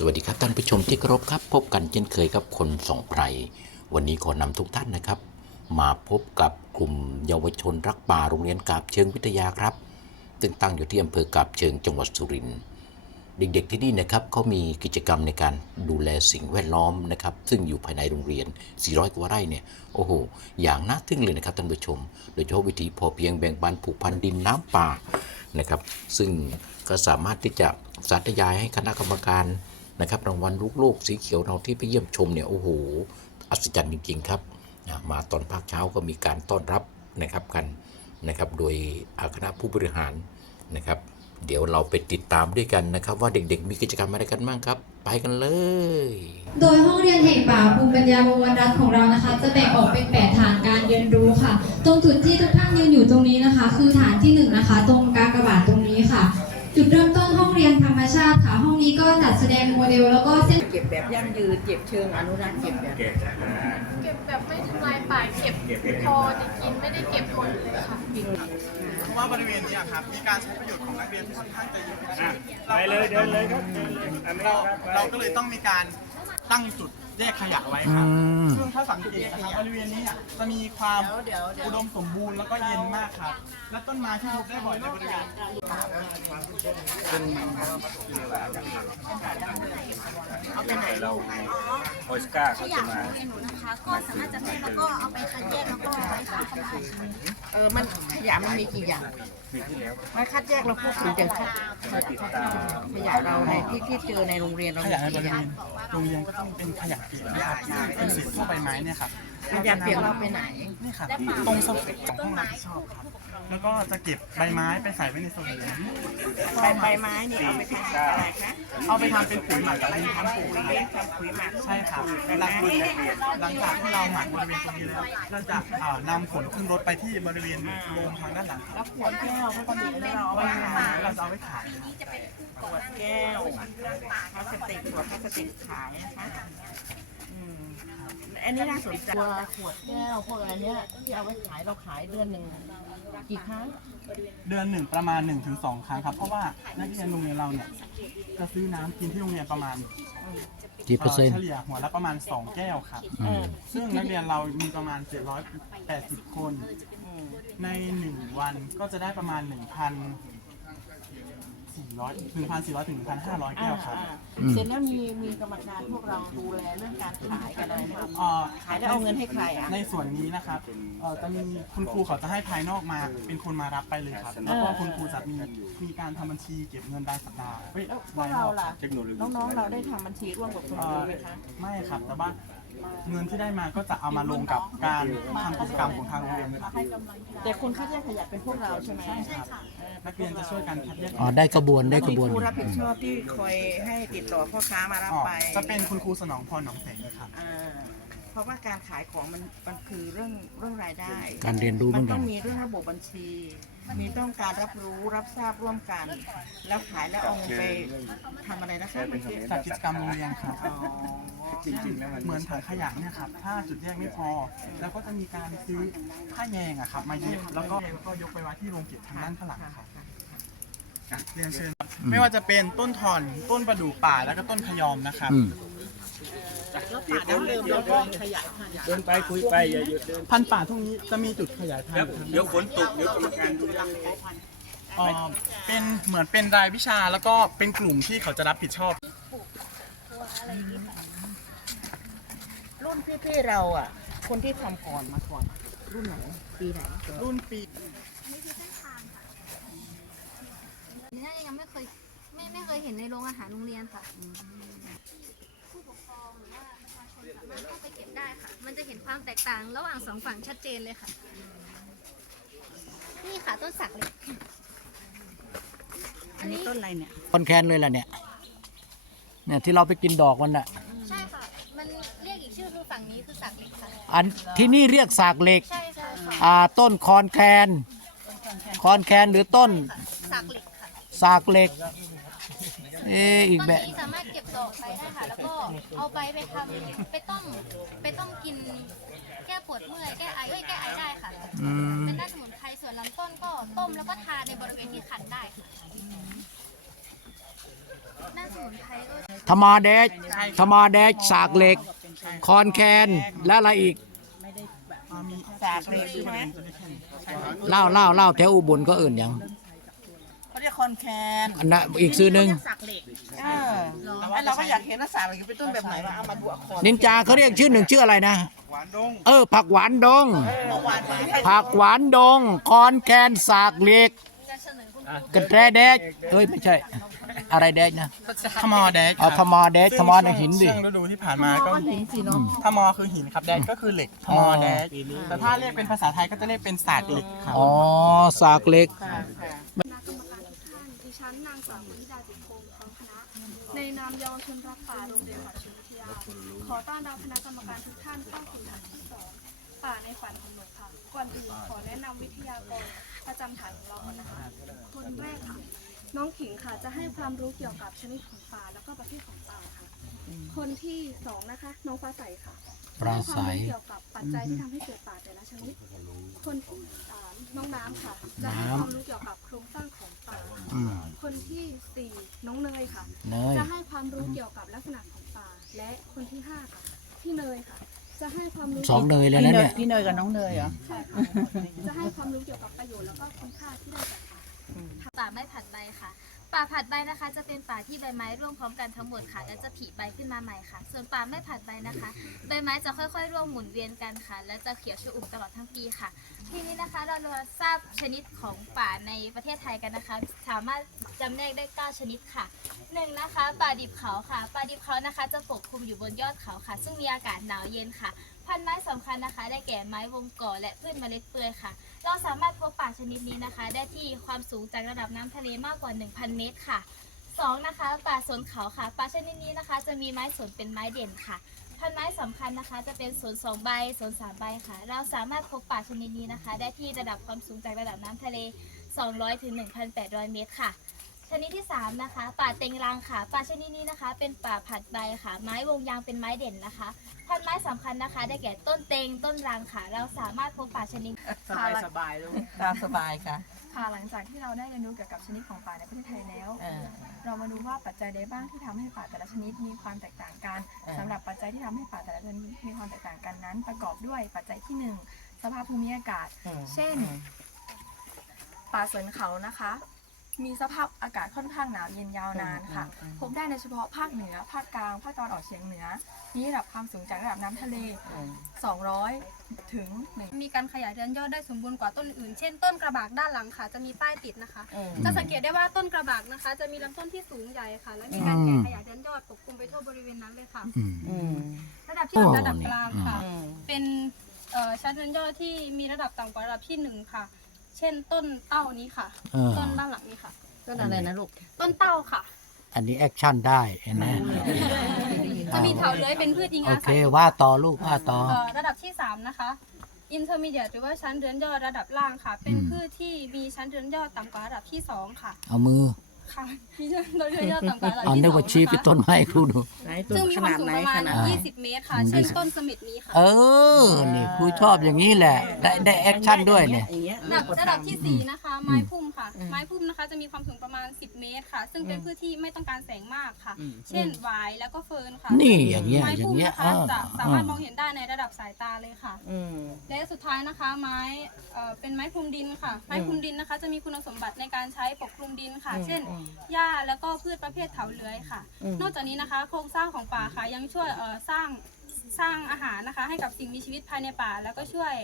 สวัสดีครับท่านผู้ชมที่เคารพครับ พบกันเช่นเคยกับคนสองไพรวันนี้ขอนำทุกท่านนะครับ มาพบกับกลุ่มเยาวชนรักป่าโรงเรียนกาบเชิงวิทยาครับซึ่งตั้งอยู่ที่อำเภอกาบเชิงจังหวัดสุรินทร์เด็กๆที่นี่นะครับเขามีกิจกรรมในการดูแลสิ่งแวดล้อมนะครับ ซึ่งอยู่ภายในโรงเรียน 400 กว่าไร่เนี่ยโอ้โห อย่างน่าทึ่งเลยนะครับท่านผู้ชม โดยเฉพาะวิถีพอเพียงแบ่งปันผูกพันดินน้ำป่านะครับ ซึ่งก็สามารถที่จะสาธยายให้คณะกรรมการ นะครับรางวัลลูกโลกสีเขียวเราที่ไปเยี่ยมชมเนี่ยโอ้โหอัศจรรย์จริง ๆ ครับมาตอนภาคเช้าก็มีการต้อนรับนะครับกันนะครับโดยอาคณะผู้บริหารนะครับ เดี๋ยวเราไปติดตามด้วยกันนะครับ ว่าเด็กๆ มีกิจกรรมอะไรกันบ้างครับ ไปกันเลย โดยห้องเรียนแห่งป่าภูมิปัญญาบวรรัตน์ของเรานะคะ จะแบ่งออกเป็น8ฐานการเรียนรู้ค่ะ ตรงจุดที่ทุกท่านยืนอยู่ตรงนี้นะคะ คือฐานที่1นนะคะ ตรงกากบาทตรง จุดเริ่มต้นห้องเรียนธรรมชาติค่ะ ห้องนี้ก็จัดแสดงโมเดล แล้วก็เส้นเก็บแบบยั่งยืนเก็บเชิงอนุรักษ์เก็บแบบเก็บแบบไม่ทำลายป่าเก็บพอจะกินไม่ได้เก็บหมดเลยค่ะเพราะว่าบริเวณเนี้ครับมีการใช้ประโยชน์ของนักเรียนค่อนข้างจะเยอะนะครับไปเลยเดินเลยครับเดินเลยอันนี้เราครับไปเราก็เลยต้องมีการตั้งจุด แยกขยะไว้ครับซึ่งถ้าสังเกตนะครับบริเวณนี้อะจะมีความอุดมสมบูรณ์แล้วก็เย็นมากครับ และต้นไม้ที่พบได้บ่อยในบริเวณ โอสการ์ขเขายะจะโรมางเรียนหนูนะคะ ก็สามารถจะให้แล้วก็เอาไปคัดแยกแล้วก็ไว้ตามคำสั่งเออ มันขยะมันมีกี่อย่างปีที่แล้วมันคัดแยกเราพูดถึงแต่ขยะติดตามขยะเราในที่ที่เจอในโรงเรียนเราขมียะในบกี่ริอเวย่างณโรงเรียนก็ต้องเป็นขยะเปียกนะครับเป็นเศษทั่วใบไม้เนี่ยครับ ขยะเปียกเราไปไหนนี่ครับตรงสเปกของห้องรับผิดชอบครับแล้วก็จะเก็บใบไม้ไปใส่ไว้ในโซนนี้ใบใบไม้นี่เอาไปทำอะไรคะเอาไปทำเป็นปุ๋ยหมักกับดินทำปุ๋ยทำปุ๋ยหมักใช่ครับหลังหลังจากที่เราหมักบริเวณตรงนี้แล้วเราจะอ่านำขนขึ้นรถไปที่บริเวณโรงทางด้านหลังครับขวดแก้วพวกนี้เราเอาไว้ขายเราจะเอาไว้ขายขวดแก้วพลาสติกขวดพลาสติกขายนะคะ อืมอันนี้น่าสนใจตัวขวดแก้วพวกอะไรเนี้ยที่เอาไว้ขายเราขายเดือนหนึ่งกี่ครั้ง เดือนหนึ่งประมาณ1นถึงสครั้งครับ เพราะว่านักเรียนโรงเรียนเราเนี่ยจะซื้อน้ำกินที่โรงเรียนประมาณกี่เปอร์เซ็นต์เฉลี่ยหัวละประมาณ 2 แก้วครับซึ่งนักเรียนเรามีประมาณ 780 คนใน 1 วันก็จะได้ประมาณ 1,400 1,400ถึง1,500แก้วครับอ่าเสร็จแล้วมีมีกรรมการพวกเราดูแลเรื่องการขายกันอะไรไหมครับเอ่อขายแล้วเอาเงินให้ใครอะ ในส่วนนี้นะครับเอ่อจะมีคุณครูเขาจะให้ภายนอกมา เป็นคนมารับไปเลยครับ แล้วก็คุณครูจะมีมีการทำบัญชีเก็บเงินรายสัปดาห์เฮ้ยแล้วพวกเราล่ะเทคโนโลยีน้องๆเราได้ทำบัญชีร่วมกับคุณเอ่ครูอไหมคะไม่ครับแต่ว่าเงินที่ได้มาก็จะเอามาลงกับการทำกิจกรรมของทางโรงเรียนครับ แต่คนคัดแยกขยะเป็นพวกเราใช่ไหมครับ นักเรียนจะช่วยกันคัดแยกอ๋อได้กระบวนได้กมีระบวนผู้รับผิดชอบที่คอยให้ติดต่อพ่อค้ามารับอ๋อไปจะเป็นคุณครูสนองพรหนองแสงครับ อ่าเพราะว่าการขายของมันมันคือเรื่องเรื่องรายได้ การเรียนรู้เหมัมือนนกัต้นองมีเรื่องระบบบัญชี มีต้องการรับรู้รับทราบร่วมกัน แล้วขายแล้วเอาเงินไปทำอะไรนะคะเมื่อกี้จัดกิจกรรมโรงเรียนครับ อ๋อจริงๆแล้วมันเหมือนถังขยะเนี่ยครับ ถ้าจุดแยกไม่พอ แล้วก็จะมีการซื้อผ้าแยงอะครับ มาเย็บแล้วก็แล้วก็ยกไปไว้ที่โรงเก็บทางด้านข้างหลังครับอะ เรียนเชิญครับไม่ว่าจะเป็นต้นทอนต้นประดู่ป่าแล้วก็ต้นพยอมนะครับ อืมแล้วป่าดั้งเดิมเราก็ขยายพันธุ์เดินไปคุยไปอย่าหยุดเดินพันธุ์ป่าทุกนี้จะมีจุดขยายพันเดี๋ยวธุ์ครับเดี๋ยวฝนตกเดี๋ยวกรรมการดูเอ่อเป็นเหมือนเป็นรายวิชาแล้วก็เป็นกลุ่มที่เขาจะรับผิดชอบ รุ่นพี่ๆเราอะ คนที่ทำก่อนมาก่อน รุ่นไหน ปีไหน รุ่นปี นี่น่าจะยังไม่เคยไม่ไม่เคยเห็นในโรงอาหารโรงเรียนค่ะ ผู้ปกครองหรือว่าประชาชนสามารถเข้าไปเก็บได้ค่ะ มันจะเห็นความแตกต่างระหว่างสองฝั่งชัดเจนเลยค่ะ นี่ค่ะต้นสักเลย อันนี้ต้นอะไรเนี่ยคอนแคนเลยล่ะเนี่ย เนี่ยที่เราไปกินดอกมันอะ ใช่ค่ะ มันเรียกอีกชื่อคือฝั่งนี้คือสักเหล็กค่ะ อันที่นี่เรียกสากเหล็ก ใช่ใช่ค่ะอ่าต้นคอนแคน คอนแคนหรือต้น สักเหล็กค่ะ สากเหล็ก เอออีกต้นแบบนี้สามารถเก็บดอกไปได้ค่ะ แล้วก็เอาไปไปทำไปต้มไปต้มกิน แก้ปวดเมื่อยแก้ไอเอ้ยแก้ไอได้ค่ะ อืม เป็นด้านสมุนไพรส่วนลำต้นก็ต้มแล้วก็ทาในบริเวณที่คันได้ค่ะด้านสมุนไพรก็ธรรมาแดชธรรมาแดชสากเหล็ก คอนแคน และอะไรอีกอ่ามีสากเหล็กใช่ไหมเล่าเล่าเล่าแถวอุบลก็อื่นอย่าง เขาเรียกคอนแคนอันนั้นอีกซื้อหนึ่งเออไอเราก็อยากเห็นว่าสากเหล็กเป็นต้นแบบไหนวะเอามาดูอักษรนินจาเขาเรียกชื่อหนึ่งชื่ออะไรนะ หวานดงเออ ผักหวานดง เมื่อวานมาให้ผักหวานดง คอนแคนสากเหล็กกระแตแดชเอ้ยไม่ใช่ อะไรแดชนะทมอแดกเอาธรรมาแดชธรรมาในหินดิ ซึ่งฤดูที่ผ่านมาก็ทมอคือหินครับแดกก็คือเหล็กทมอแดกแต่ถ้าเรียกเป็นภาษาไทยก็จะเรียกเป็นศาสตร์เหล็กครับ อ๋อ สากเหล็ก ฉันนางสาวมณิดาจิตพงพร้อมคณะ ในนามเยาวชนรักป่าโรงเรียนป่าชุมวิทยา ขอต้อนรับคณะกรรมการทุกท่านเข้าสู่ฐานที่สองป่าในฝันของหนูค่ะ ก่อนอื่นขอแนะนำวิทยากรประจำฐานของเราก่อนนะคะคนแรกค่ะ น้องขิงค่ะจะให้ความรู้เกี่ยวกับชนิดของป่าแล้วก็ประเภทของป่าค่ะ คนที่สองนะคะ น้องฟ้าใสค่ะปราศัย ให้ความรู้เกี่ยวกับปัจจัยที่ทำให้เกิดป่าแต่ละชนิด คนที่สามน้องน้ำค่ะ จะให้ความรู้เกี่ยวกับโครงสร้างของ อืมคนที่สี่น้องเนยค่ะ เนยจะให้ความรู้เกี่ยวกับลักษณะของป่า และคนที่ห้าค่ะพี่เนยค่ะ จะให้ความรู้สองเนยแล้วนะเนี่ย พี่เนยกับน้องเนยเหรอ ใช่ค่ะจะให้ความรู้เกี่ยวกับประโยชน์แล้วก็คุณค่าที่ได้จากป่า ป่าไม้ผัดใบค่ะ ป่าผัดใบนะคะ จะเป็นป่าที่ใบไม้ร่วงพร้อมกันทั้งหมดค่ะ แล้วจะผลิใบขึ้นมาใหม่ค่ะ ส่วนป่าไม่ผัดใบนะคะ ใบไม้จะค่อยๆ ร่วงหมุนเวียนกันค่ะ และจะเขียวชอุ่มตลอดทั้งปีค่ะ ทีนี้นะคะเราจะทราบชนิดของป่าในประเทศไทยกันนะคะ สามารถจำแนกได้ 9 ชนิดค่ะหนึ่งนะคะ ป่าดิบเขาค่ะ ป่าดิบเขานะคะ จะปกคลุมอยู่บนยอดเขาค่ะ ซึ่งมีอากาศหนาวเย็นค่ะ พันไม้สำคัญนะคะ ได้แก่ไม้วงก่อและพืชเมล็ดเปลือยค่ะ เราสามารถพบป่าชนิดนี้นะคะ ได้ที่ความสูงจากระดับน้ำทะเลมากกว่า 1,000 เมตรค่ะสองนะคะป่าสนเขาค่ะ ป่าชนิดนี้นะคะ จะมีไม้สนเป็นไม้เด่นค่ะ พันไม้สำคัญนะคะ จะเป็นสนสองใบสนสามใบค่ะ เราสามารถพบป่าชนิดนี้นะคะ ได้ที่ระดับความสูงจากระดับน้ำทะเล 200ถึง1,800 เมตรค่ะ ชนิดที่ 3 นะคะ ป่าเต็งรังค่ะ ป่าชนิดนี้นะคะ เป็นป่าผัดใบค่ะ ไม้วงยางเป็นไม้เด่นนะคะพันไม้สำคัญนะคะ ได้แก่ต้นเต็งต้นรังค่ะ เราสามารถพบป่าชนิด สบายสบายลูกตามสบายค่ะค่ะหลังจากที่เราได้เรียนรู้เกี่ยวกับชนิดของป่าในประเทศไทยแล้ว เออ เรามาดูว่าปัจจัยใดบ้างที่ทำให้ป่าแต่ละชนิดมีความแตกต่างกันเออ สำหรับปัจจัยที่ทำให้ป่าแต่ละชนิดมีความแตกต่างกันนั้น ประกอบด้วยปัจจัยที่หนึ่งสภาพภูมิอากาศ อืมเช่น ป่าสนเขานะคะ มีสภาพอากาศค่อนข้างหนาวเย็นยาวนานค่ะ พบได้ในเฉพาะภาคเหนือ ภาคกลาง ภาคตะวันออกเฉียงเหนือ มีระดับความสูงจากระดับน้ำทะเลอืม200 ถึง1มีการขยายเรือนยอดได้สมบูรณ์กว่าต้นอื่น เช่นต้นกระบากด้านหลังค่ะ จะมีป้ายติดนะคะอืมจะสังเกตได้ว่าต้นกระบากนะคะ จะมีลำต้นที่สูงใหญ่ค่ะ และมีการอืแก่มขยายเรือนยอดปกคลุมไปทั่วบริเวณนั้นเลยค่ะอืมอืมระดับที่โอ้ระดับกลางค่ะอืมเป็นเอ่อชั้นเรือนยอดที่มีระดับต่ำกว่าระดับที่หนึ่งค่ะ เช่นต้นเต้านี้ค่ะเออต้นด้านหลังนี้ค่ะ ต้นอะไรนะลูกต้นเต้าค่ะ อันนี้แอคชั่นได้เห็นไหมจะมีเถาเลื้อยเป็นพืชยิงโออาเคศัยว่าต่อลูกว่าต่อ เอ่อระดับที่ 3 นะคะ intermediate หรือว่าชั้นเรือนยอดระดับล่างค่ะ เป็นอืม พืชที่มีชั้นเรือนยอดต่ำกว่าระดับที่ 2 ค่ะ เอามือ ค่ะมีชั้นเรือนยอดต่ำกว่าระดับเอาที่นึกสอว่างชี้ไปนะคะต้นไม้ให้ครูดู ไหนต้ซึ่นงมีขความนาดสูงไหนประมาขณนาดอ่า20 เมตรค่ะ เช่นต้นสมิดนี้ค่ะเออ นี่ครูชอบอย่างนี้แหละ ได้ได้แอคชั่นด้วยเนี่ย อย่างเงี้ยระดับระดับทีสี่ 4 นะคะ ไม้พุ่มค่ะ อืมไม้พุ่มนะคะจะมีความสูงประมาณ 10 เมตรค่ะ ซึ่งเป็นอืมพืชที่ไม่ต้องการแสงมากค่ะ อืม เช่นหวายแล้วก็เฟิร์นค่ะนี่อย่างเงี้ยไม้อย่างพุ่มเงี้ยนะคะอ่าจะสามารถมอ่าองเห็นได้ในระดับสายตาเลยค่ะ อืม และสุดท้ายนะคะไม้เอ่อเป็นไม้พรมดินค่ะ ไม้พรมดินนะคะ จะมีคุณสมบัติในการใช้ปกคลุมดินค่ะ อืมเช่น อืมหญ้าแล้วก็พืชประเภทเถาเลื้อยค่ะ อืม นอกจากนี้นะคะ โครงสร้างของป่าค่ะ ยังช่วยเอ่อสร้างสร้างอาหารนะคะ ให้กับสิ่งมีชีวิตภายในป่า แล้วก็ช่วย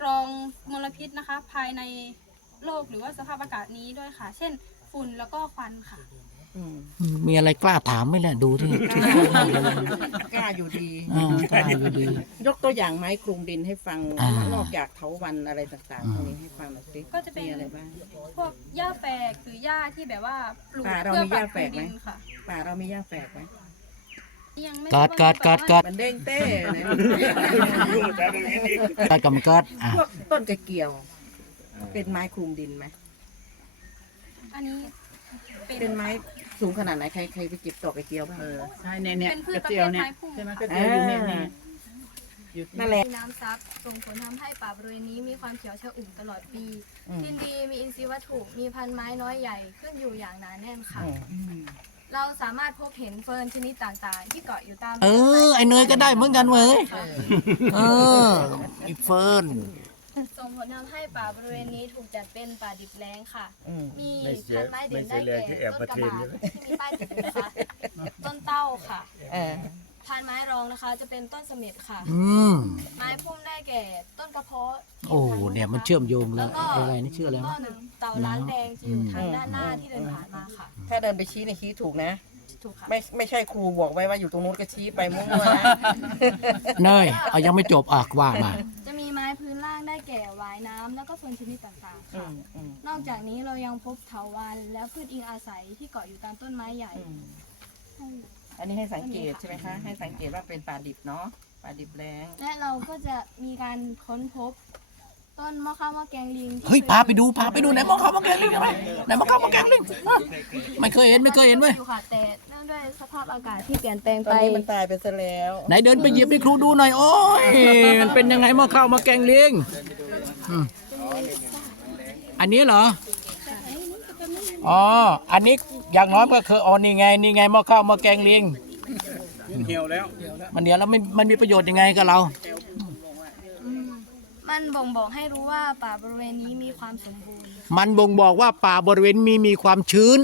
กรองมลพิษนะคะ ภายในโลกหรือว่าสภาพอากาศนี้ด้วยค่ะ เช่น ฝุ่นแล้วก็ควันค่ะอื มมีอะไรกล้าถามไหมล่ะดูที่กล้าอยู่ดี อ่ากล้าอยู่ดี ยกตัวอย่างไม้คลุมดินให้ฟัง อ่าน นอกจากเถาวันอะไรต่างๆพวกนี้ให้ฟังหน่อยสิก็จะเป็น มีอะไรบ้าง พวกหญ้าแฝกหรือหญ้าที่แบบว่าปลูกป่าเราเพื่อมีปหรับญ้าปแฝรุกงไหม ดินค่ะป่าเรามีหญ้าแฝกไหมยังไม่กัดกัดกัดกัดมันเด้งเต้ไหนกัดกับกัดอะพวกต้นกระเกี่ยว เป็นไม้คลุมดินไหม อันนี้เป็นเป็นไม้ สูงขนาดไหนใครใครไปเก็บดอกกระเจียวบ้างใช่เนี่ยเนี่ยเป็นพืชกระประเจีเภยวทเนี่ยไม้พุ่ม ใช่ไหมค่ะกระเจียวอยู่เนี่ยเนี่ยอยู่นั่นแหละมีน้ำซับส่งผลทำให้ป่าบริเวณนี้มีความเขียวชอุ่มตลอดปีอืม ดินดีมีอินทรีย์วัตถุมีพันไม้น้อยใหญ่ขึ้นอยู่อย่างหนาแน่นค่ะ อืมเราสามารถพบเห็นเฟิร์นชนิดต่างๆ ที่เกาะอยู่ตามเออ ไอเนยก็ได้เหมือนกันเว้ยเออไอเฟิร์น ส่งผลทำให้ป่าบริเวณนี้ถูกจัดเป็นป่าดิบแล้งค่ะ อืม มีพันไม้เด่นได้แก่ต้นกระบาดที่มีป้ายติดอยู่นะคะต้นเต้าค่ะเออพันไม้รองนะคะ จะเป็นต้นเสม็ดค่ะ อืม ไม้พุ่มได้แก่ต้นกระเพาะโอ้เนี่ยมันเชื่อมโยงแล้วอะไรนี่ชื่ออะไรต้วะนเต่าล้านแดงจะอยู่ทางด้านหน้าที่เดินผ่านมาค่ะ ถ้าเดินไปชี้ในยชี้ถูกนะ ถูกค่ะ ไม่ไม่ใช่ครูบอกไว้ว่าอยู่ตรงนู้นก็ชี้ไปมั่วๆนะ เนยเอายังไม่จบอะว่ามา แก่หวายน้ำแล้วก็เฟิร์นชนิดต่างๆอืค่ะมอืมนอกจากนี้เรายังพบเถาวัลย์และพืชอิงอาศัยที่เกาะอยู่ตามต้นไม้ใหญ่อืมอันนี้ให้สังเกตใช่ไหมคะ ให้สังเกตว่าเป็นป่าดิบเนาะ ป่าดิบแรง และเราก็จะมีการค้นพบ ต้นมะขามมะแกงลิงที่เฮ้ยพาไปดูพาไปดูไหนมองเข้ามาแกงลิงไหมไหนมองเข้ามาแกงลิงไม่เคยเห็นไม่เคยเห็นเว้ยอยู่ค่ะแต่เนื่องด้วยสภาพอากาศที่เปลี่ยนแปลงตอนไปนี้มันตายไปซะแล้วไหนเดินไปหยิบให้ครูดูหน่อยโอ้ยมันเป็นยังไงมองเข้ามาแกงลิงอืมอันนี้เหรออ๋ออันนี้อย่างน้อยก็คืออ๋อนี่ไงนี่ไงมอข้าวมอแกงลิงมันเหี่ยวแล้วมันเหี่ยวแล้วมันมันมีประโยชน์ยังไงกับเรา มันบ่งบอกให้รู้ว่าป่าบริเวณนี้มีความสมบูรณ์ มันบ่งบอกว่าป่าบริเวณมีมีความชื้น